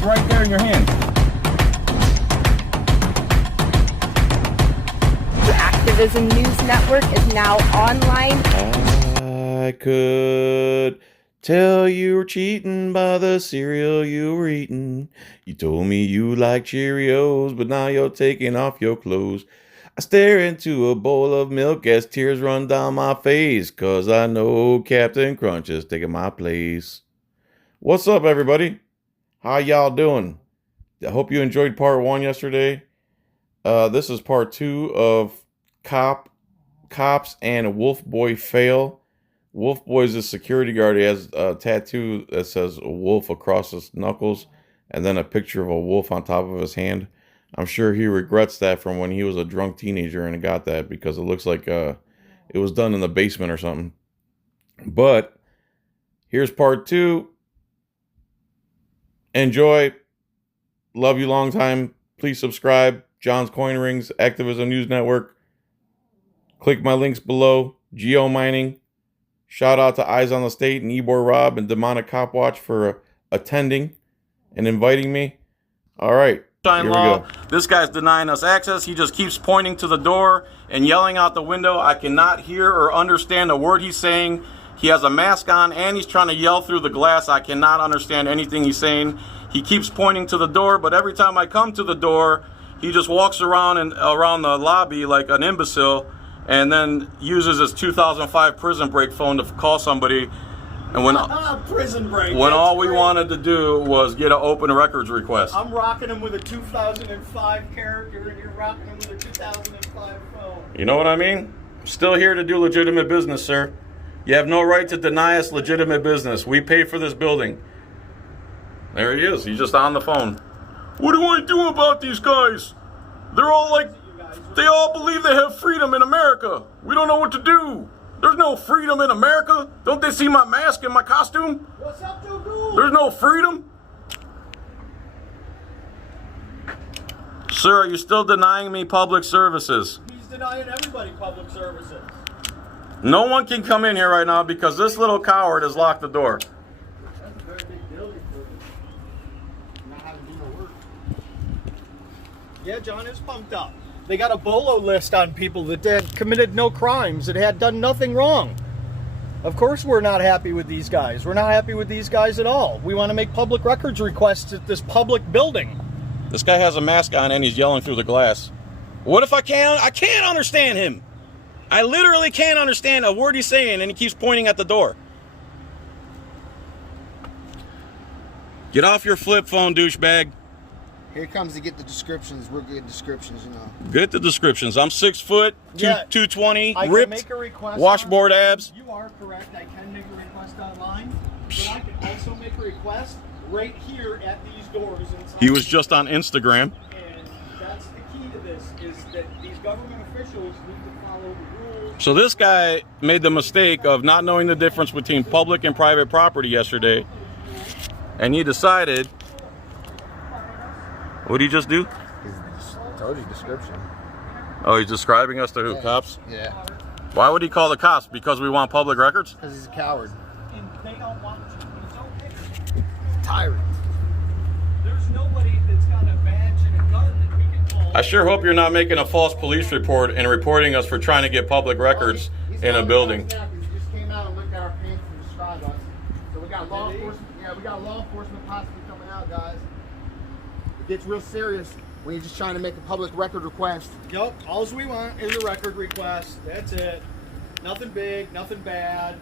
It's right there in your hand. The Activism News Network is now online. I could tell you were cheating by the cereal you were eating. You told me you like Cheerios, but now you're taking off your clothes. I stare into a bowl of milk as tears run down my face, 'cause I know Captain Crunch is taking my place. What's up, everybody? How y'all doing? I hope you enjoyed part 1 yesterday. This is part 2 of Cops and Wolf Boy Fail. Wolf Boy is a security guard. He has a tattoo that says wolf across his knuckles and then a picture of a wolf on top of his hand. I'm sure he regrets that from when he was a drunk teenager and got that, because it looks like it was done in the basement or something. But here's part 2. Enjoy. Love you long time. Please subscribe. John's Coin Rings, Activism News Network. Click my links below. Geomining. Shout out to Eyes on the State and Ebor Rob and Demonic Cop Watch for attending and inviting me. All right. Here we go. This guy's denying us access. He just keeps pointing to the door and yelling out the window. I cannot hear or understand a word he's saying. He has a mask on and he's trying to yell through the glass. I cannot understand anything he's saying. He keeps pointing to the door, but every time I come to the door, he just walks around the lobby like an imbecile and then uses his 2005 Prison Break phone to call somebody. And when Prison Break. When all we wanted to do was get an open records request. I'm rocking him with a 2005 character, and you're rocking him with a 2005 phone. You know what I mean? Still here to do legitimate business, sir. You have no right to deny us legitimate business. We paid for this building. There he is. He's just on the phone. What do I do about these guys? They're all like, they all believe they have freedom in America. We don't know what to do. There's no freedom in America. Don't they see my mask and my costume? What's up, Jackal? There's no freedom. Sir, are you still denying me public services? He's denying everybody public services. No one can come in here right now because this little coward has locked the door. That's a very big building for not having to do no work. Yeah, John is pumped up. They got a BOLO list on people that had committed no crimes, that had done nothing wrong. Of course we're not happy with these guys. We're not happy with these guys at all. We want to make public records requests at this public building. This guy has a mask on and he's yelling through the glass. What if I can't understand him? I literally can't understand a word he's saying and he keeps pointing at the door. Get off your flip phone, douchebag. Here comes to get the descriptions. We're good descriptions, you know. Get the descriptions. I'm 6 foot, Yeah. 220, I can ripped, make a request washboard abs. You are correct. I can make a request online, but I can also make a request right here at these doors inside. He was just on Instagram. And that's the key to this, is that these government officials need to follow the rules. So this guy made the mistake of not knowing the difference between public and private property yesterday. And he decided, what did he just do? I told you description. Oh, he's describing us to who? Yeah. Cops? Yeah. Why would he call the cops? Because we want public records? Because he's a coward. And they don't want to. It's okay. Tyrant. There's nobody that's got a badge and a gun that we can call. I sure hope you're not making a false police report and reporting us for trying to get public records in a building. He just came out and looked at our pants and described us. So we got law enforcement. Yeah, we got law enforcement possibly coming out, guys. It gets real serious when you're just trying to make a public record request. Yup, all we want is a record request. That's it. Nothing big, nothing bad.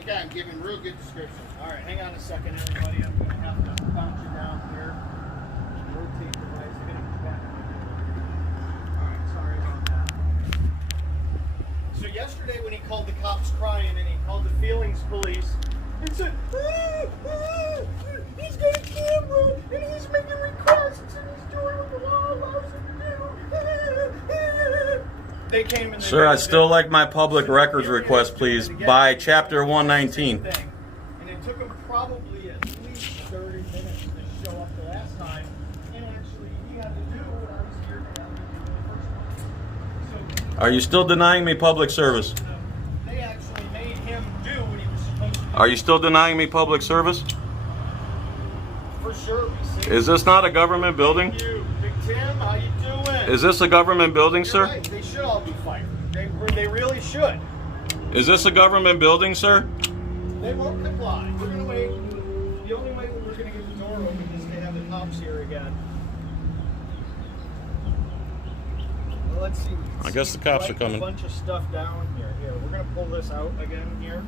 Okay, I'm giving real good description. All right, hang on a second, everybody. I'm going to have to bounce you down here. Rotate the device. I'm going to come back. All right, sorry about that. So yesterday when he called the cops crying and he called the feelings police and said, he's got a camera and he's making requests and he's doing what the law allows him to do. They came and Sir, I'd still like my public records request, please, by Chapter 119. And it took him probably at least 30 minutes to show up the last time. And actually, he had to do what I was here to have him do the first time. So Are you still denying me public service? they actually made him do what he was supposed to do. Are you still denying me public service? sure. We see. Is this not a government building? Thank you. Big Tim, how you doing? Is this a government building, You're sir? right. They should all be fired. They really should. Is this a government building, sir? They won't comply. We're gonna wait. The only way we're gonna get the door open is to have the cops here again. Well, let's see. I guess the cops are coming. A bunch of stuff down here. Here, we're gonna pull this out again here.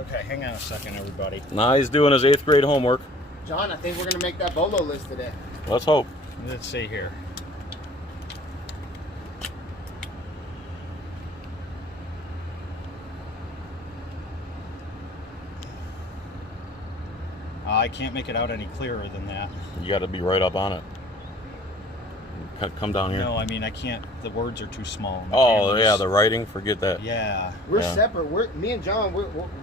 Okay, hang on a second, everybody. Nah, he's doing his 8th grade homework. John, I think we're gonna make that bolo list today. Let's hope. Let's see here. I can't make it out any clearer than that. You got to be right up on it. Come down here. No, I mean I can't. The words are too small. Oh yeah, the writing. Forget that. Yeah. We're Yeah. separate. Me and John,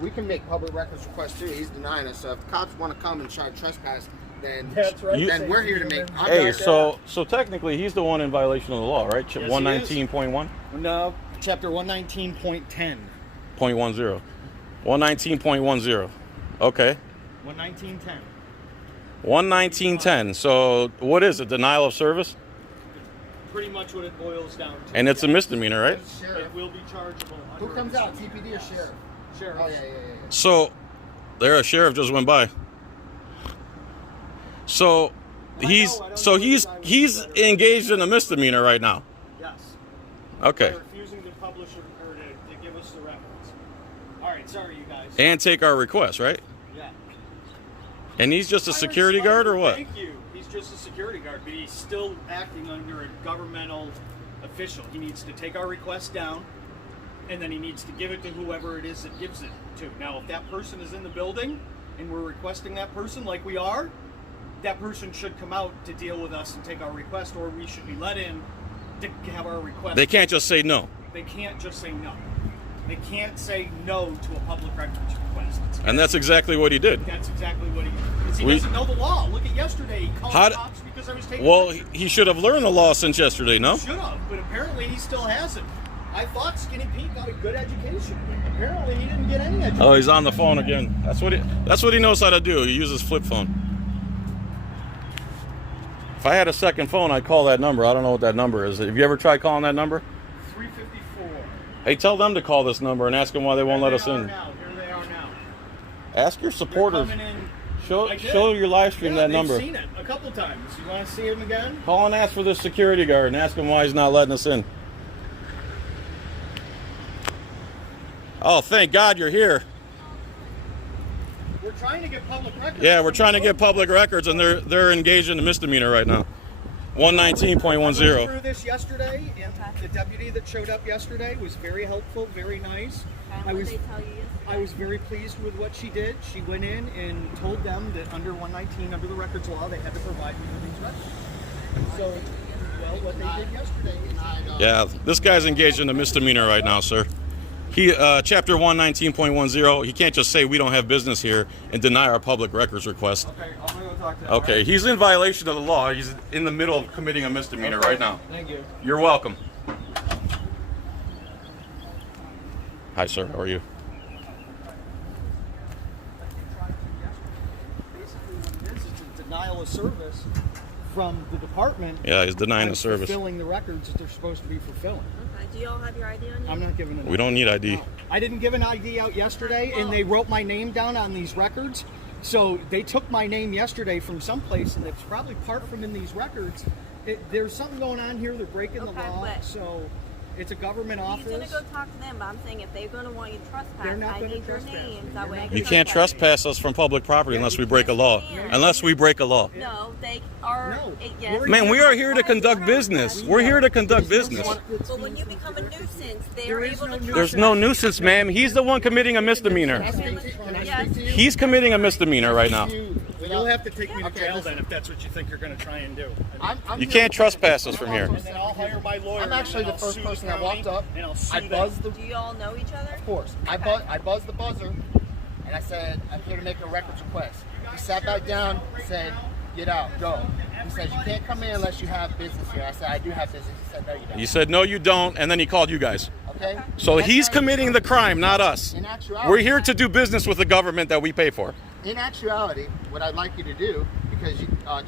we can make public records requests too. He's denying us. So if the cops want to come and try to trespass, then That's right. then we're here to make. I'm Hey, not so technically he's the one in violation of the law, right? Yes, he is. 119.1. No, chapter 119.10. 0.10. 119.10. Okay. 119.10. 119.10. So what is it? Denial of service? Pretty much what it boils down to. And it's a misdemeanor, right? Sheriff. It will be chargeable. Who comes out? TPD or sheriff? Sheriff. Oh yeah. So there a sheriff just went by. So he's engaged in a misdemeanor right now. Yes. Okay. They're refusing to publish or to give us the records. All right, sorry, you guys. And take our request, right? Yeah. And he's just a security guard or what? Thank you. He's just a security guard, but he's still acting under a governmental official. He needs to take our request down, and then he needs to give it to whoever it is that gives it to. Now, if that person is in the building and we're requesting that person like we are, that person should come out to deal with us and take our request, or we should be let in to have our request. They can't just say no. They can't just say no. They can't say no to a public records request. And that's exactly what he did. That's exactly what he did. Because he We- doesn't know the law. Look at yesterday. He called How the cops because I was taking Well, pictures. he should have learned the law since yesterday, no? Should have, but apparently he still hasn't. I thought Skinny Pete got a good education. Apparently he didn't get any education. Oh, he's on the phone again. That's what he knows how to do. He uses flip phone. If I had a second phone, I'd call that number. I don't know what that number is. Have you ever tried calling that number? 354. Hey, tell them to call this number and ask them why they won't let us in. Here they are now. Ask your They're supporters. coming in. Show I did. your live stream Yeah, that they've number. seen it a couple times. You want to see him again? Call and ask for this security guard and ask him why he's not letting us in. Oh, thank God you're here. We're trying to get public records. Yeah, we're trying to get public records, and they're engaged in a misdemeanor right now. I went 119.10. through this yesterday, and the deputy that showed up yesterday was very helpful, very nice. I was very pleased with what she did. She went in and told them that under 119, under the records law, they had to provide me with these records. So, well, what they did yesterday is Yeah, this guy's engaged in a misdemeanor right now, sir. He chapter 119.10. He can't just say we don't have business here and deny our public records request. Okay, I'm gonna go talk to him. Okay, he's in violation of the law. He's in the middle of committing a misdemeanor right now. Thank you. You're welcome. Hi, sir. How are you? Basically, what it is, it's a denial of service from the department. Yeah, he's denying on the service. Fulfilling the records that they're supposed to be fulfilling. Okay. Do you all have your ID on you? I'm not giving it. We don't need ID. I didn't give an ID out yesterday, and they wrote my name down on these records. So they took my name yesterday from someplace, and it's probably part from in these records. There's something going on here. They're breaking the Okay, law. but- So it's a government He's office. gonna go talk to them, but I'm saying if they're gonna want you to They're trespass, not I gonna need your trespass me. names. That way I can You can't trespass us from public property unless we break a law. Unless we break a law. No, they are. No. Yes. Man, we are here to conduct business. We're here to conduct business. But when you become a nuisance, they There are is able no to. There's no nuisance, ma'am. He's the one committing a misdemeanor. Yes. He's committing a misdemeanor right now. You'll have to take me to Okay, jail listen. then if that's what you think you're going to try and do. You can't trespass us from here. And then I'll hire my lawyer. I'm actually and the I'll first sue person that county, walked up. And I'll sue I them. buzzed the. Do you all know each other? Of course. I buzzed the buzzer, and I said, "I'm here to make a records request." He sat back down, said, "Get out, go." He says, "You can't come in unless you have business here." I said, "I do have business." He said, "No, you don't." You said, no, you don't, and then he called you guys. Okay. So That's he's how- committing the crime, not us. In actuality, We're here to do business with the government that we pay for. in actuality, what I'd like you to do, because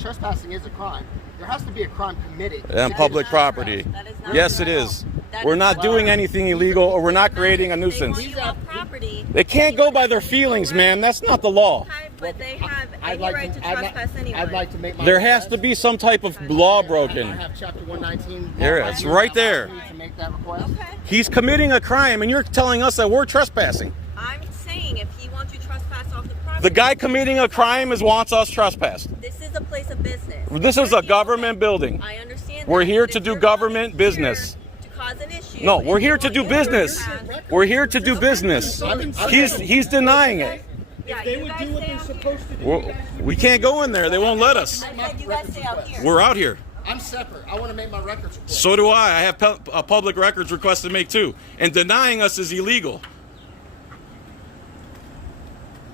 trespassing is a crime, there has to be a crime committed. On public property. That is not Yes, it correct. is. That We're is not doing anything illegal, or we're not creating a They nuisance. want you off property. They can't go by their feelings, man. That's not the law. Okay, but they have I'd any like right to I'd trespass anyway. I'd like to make my There has to request. be some type of law I broken. have chapter 119. There, it's right there. To make that request. Okay. He's committing a crime, and you're telling us that we're trespassing. I'm saying if he wants you to trespass off the property. The guy committing a crime wants us trespassed. This is a place of business. This is a government building. I understand. We're that, here but to if do you're government coming here business. To cause an issue. No, and we're you here to want do your business. trespass- We're here to do business. He's denying it. Yeah, They you would guys do what stay they're out supposed to do. Well, we can't go in there. They won't let us. here. I said you guys stay out here. We're out here. I'm separate. I want to make my records request. So do I. I have a public records request to make too. And denying us is illegal.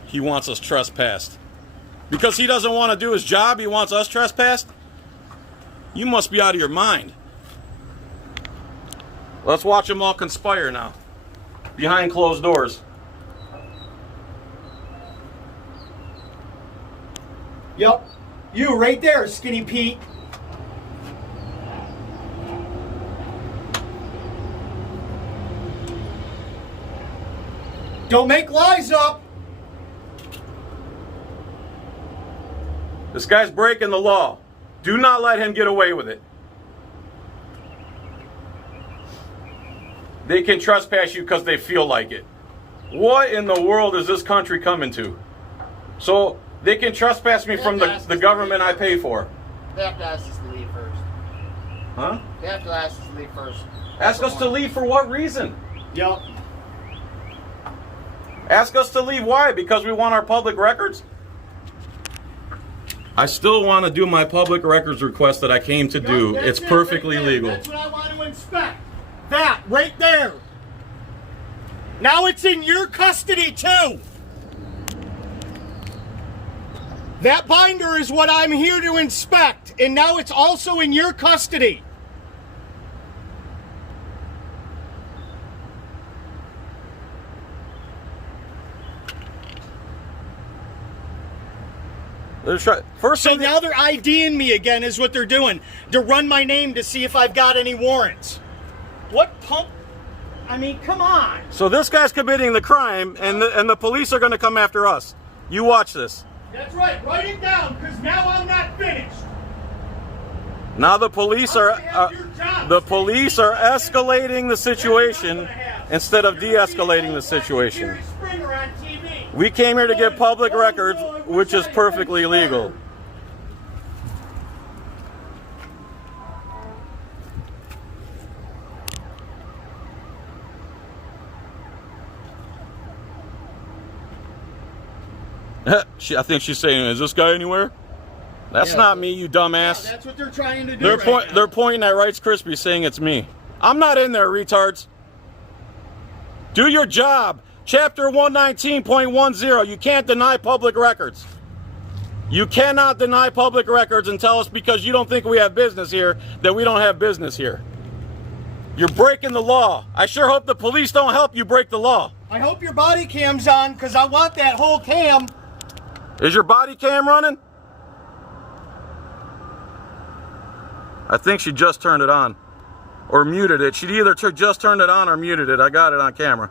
He wants us trespassed. Because he doesn't want to do his job, he wants us trespassed? You must be out of your mind. Let's watch them all conspire now. Behind closed doors. Yep. You right there, Skinny Pete. Don't make lies up. This guy's breaking the law. Do not let him get away with it. They can trespass you because they feel like it. What in the world is this country coming to? So they can trespass me from the government I pay for. They have to ask us to leave first. Huh? They have to ask us to leave first. Ask us to leave for what reason? Yep. Ask us to leave why? Because we want our public records? I still want to do my public records request that I came to do. That's It's it, perfectly right there. legal. That's what I want to inspect. That right there. Now it's in your custody too. That binder is what I'm here to inspect, and now it's also in your custody. First So thing, now they're IDing me again, is what they're doing, to run my name to see if I've got any warrants. What pump? I mean, come on. so this guy's committing the crime, and the police are going to come after us. You watch this. That's right. Write it down, because now I'm not finished. Now the police are escalating the situation instead of de-escalating the situation. We came here to get public records, which is perfectly legal. I think she's saying, "Is this guy anywhere?" That's Yeah. not me, you dumbass. That's what they're trying to do. They're right now. they're pointing at Rice Krispies, saying it's me. I'm not in there, retards. Do your job. Chapter 119.10. You can't deny public records. You cannot deny public records and tell us because you don't think we have business here that we don't have business here. You're breaking the law. I sure hope the police don't help you break the law. I hope your body cam's on, because I want that whole cam. Is your body cam running? I think she just turned it on. Or muted it. She either just turned it on or muted it. I got it on camera.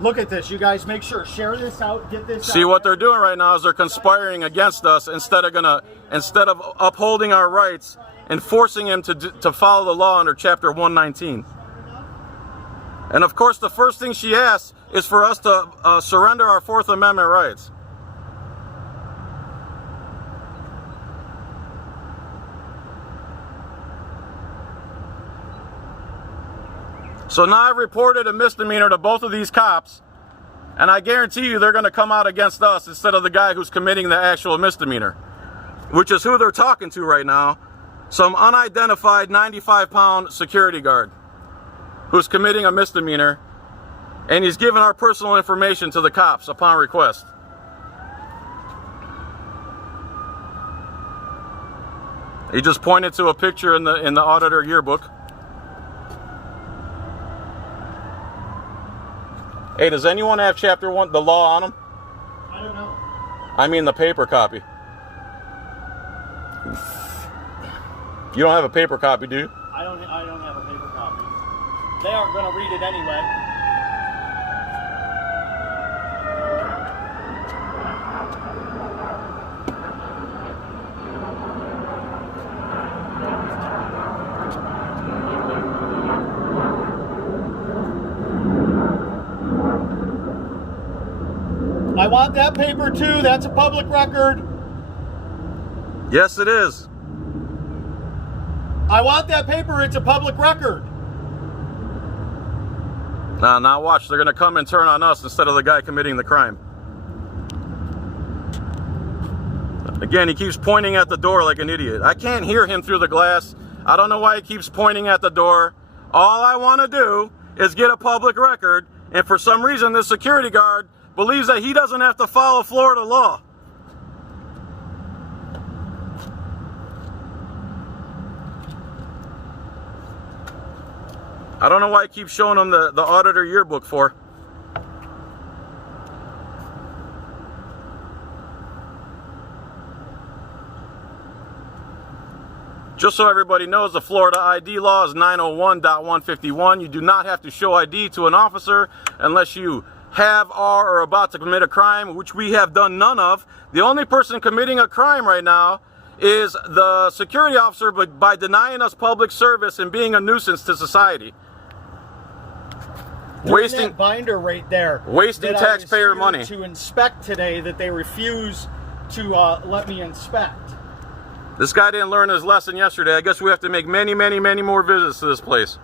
Look at this, you guys. Make sure, share this out, get this out. See what they're doing right now is they're conspiring against us instead of upholding our rights and forcing him to follow the law under Chapter 119. And of course, the first thing she asks is for us to surrender our Fourth Amendment rights. So now I've reported a misdemeanor to both of these cops, and I guarantee you they're going to come out against us instead of the guy who's committing the actual misdemeanor, which is who they're talking to right now, some unidentified 95-pound security guard who's committing a misdemeanor, and he's giving our personal information to the cops upon request. He just pointed to a picture in the auditor yearbook. Hey, does anyone have Chapter 1, the law on them? I don't know. I mean the paper copy. You don't have a paper copy, do you? I don't have a paper copy. They aren't going to read it anyway. I want that paper too. That's a public record. Yes, it is. I want that paper. It's a public record. Now watch. They're going to come and turn on us instead of the guy committing the crime. Again, he keeps pointing at the door like an idiot. I can't hear him through the glass. I don't know why he keeps pointing at the door. All I want to do is get a public record, and for some reason this security guard believes that he doesn't have to follow Florida law. I don't know why I keep showing him the auditor yearbook for. Just so everybody knows, the Florida ID law is 901.151. You do not have to show ID to an officer unless you have, are, or about to commit a crime, which we have done none of. The only person committing a crime right now is the security officer, but by denying us public service and being a nuisance to society. Wasting that binder right there. Wasting that I was taxpayer here money. To inspect today that they refuse to let me inspect. This guy didn't learn his lesson yesterday. I guess we have to make many, many, many more visits to this place.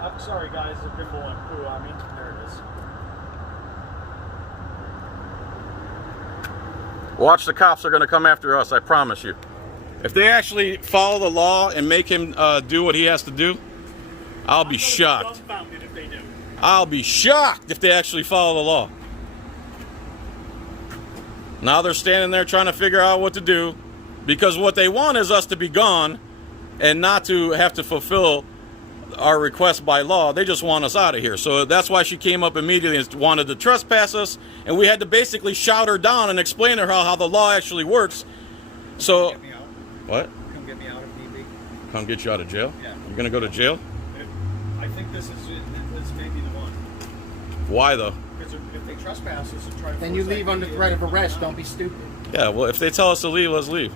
I'm sorry, guys. The people went poo on me. There it is. Watch, the cops are going to come after us, I promise you. If they actually follow the law and make him do what he has to do, I'll be shocked. Dumbfounded if they do. I'll be shocked if they actually follow the law. Now they're standing there trying to figure out what to do, because what they want is us to be gone and not to have to fulfill our request by law. They just want us out of here. So that's why she came up immediately and wanted to trespass us, and we had to basically shout her down and explain to her how the law actually works. So, Get me out. what? Come get me out if need be. Come get you out of jail? Yeah. You're gonna go to jail? I think this may be the one. Why though? Because if they trespass us and try to Then you leave under threat of arrest. Don't be stupid. Yeah, well, if they tell us to leave, let's leave.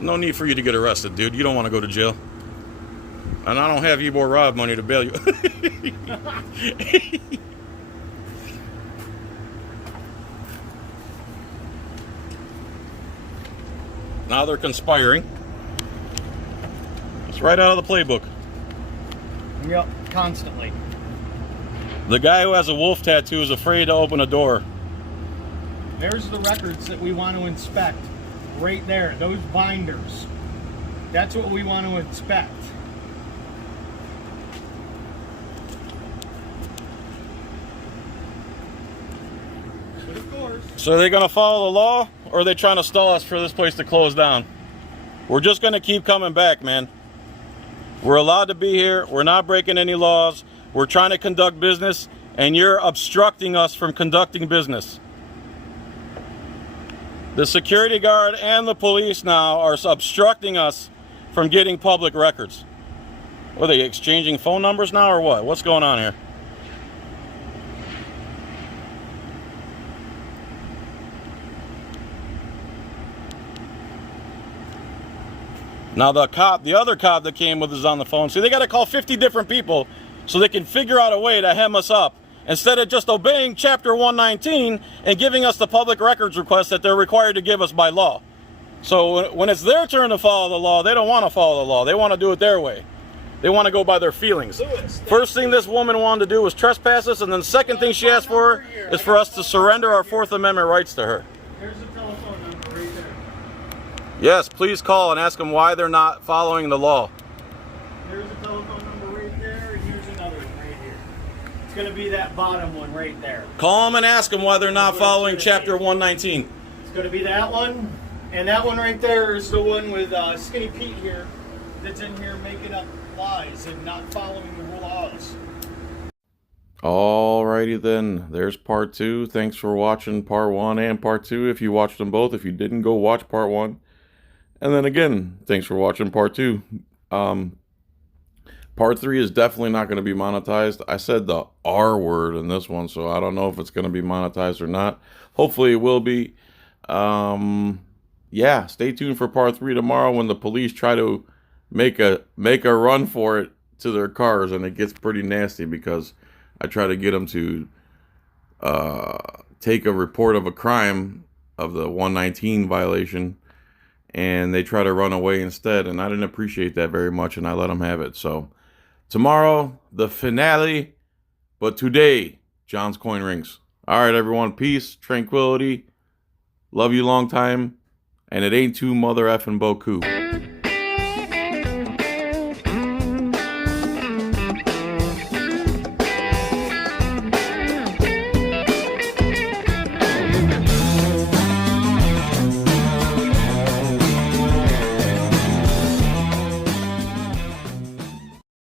No need for you to get arrested, dude. You don't want to go to jail. And I don't have Ybor Rob money to bail you. Now they're conspiring. It's right out of the playbook. Yep, constantly. The guy who has a wolf tattoo is afraid to open a door. There's the records that we want to inspect. Right there, those binders. That's what we want to inspect. But of course, So are they going to follow the law, or are they trying to stall us for this place to close down? We're just going to keep coming back, man. We're allowed to be here. We're not breaking any laws. We're trying to conduct business, and you're obstructing us from conducting business. The security guard and the police now are obstructing us from getting public records. What, are they exchanging phone numbers now, or what? What's going on here? Now the other cop that came with us on the phone, see, they got to call 50 different people so they can figure out a way to hem us up instead of just obeying Chapter 119 and giving us the public records request that they're required to give us by law. So when it's their turn to follow the law, they don't want to follow the law. They want to do it their way. They want to go by their feelings. First thing this woman wanted to do was trespass us, and then the second thing she asked for is for us to surrender our Fourth Amendment rights to her. here's the telephone number right there. Yes, please call and ask them why they're not following the law. There's a telephone number right there, and here's another one right here. It's going to be that bottom one right there. Call them and ask them why they're not following Chapter 119. It's going to be that one, and that one right there is the one with Skinny Pete here that's in here making up lies and not following the laws. Alrighty then, there's part 2. Thanks for watching part 1 and part 2. If you watched them both, if you didn't, go watch part 1. And then again, thanks for watching part 2. Part 3 is definitely not going to be monetized. I said the R word in this one, so I don't know if it's going to be monetized or not. Hopefully it will be. Yeah, stay tuned for part 3 tomorrow when the police try to make a run for it to their cars, and it gets pretty nasty because I try to get them to take a report of a crime of the 119 violation, and they try to run away instead, and I didn't appreciate that very much, and I let them have it. So tomorrow, the finale, but today, John's coin rings. All right, everyone, peace, tranquility, love you long time, and it ain't too mother effing beaucoup.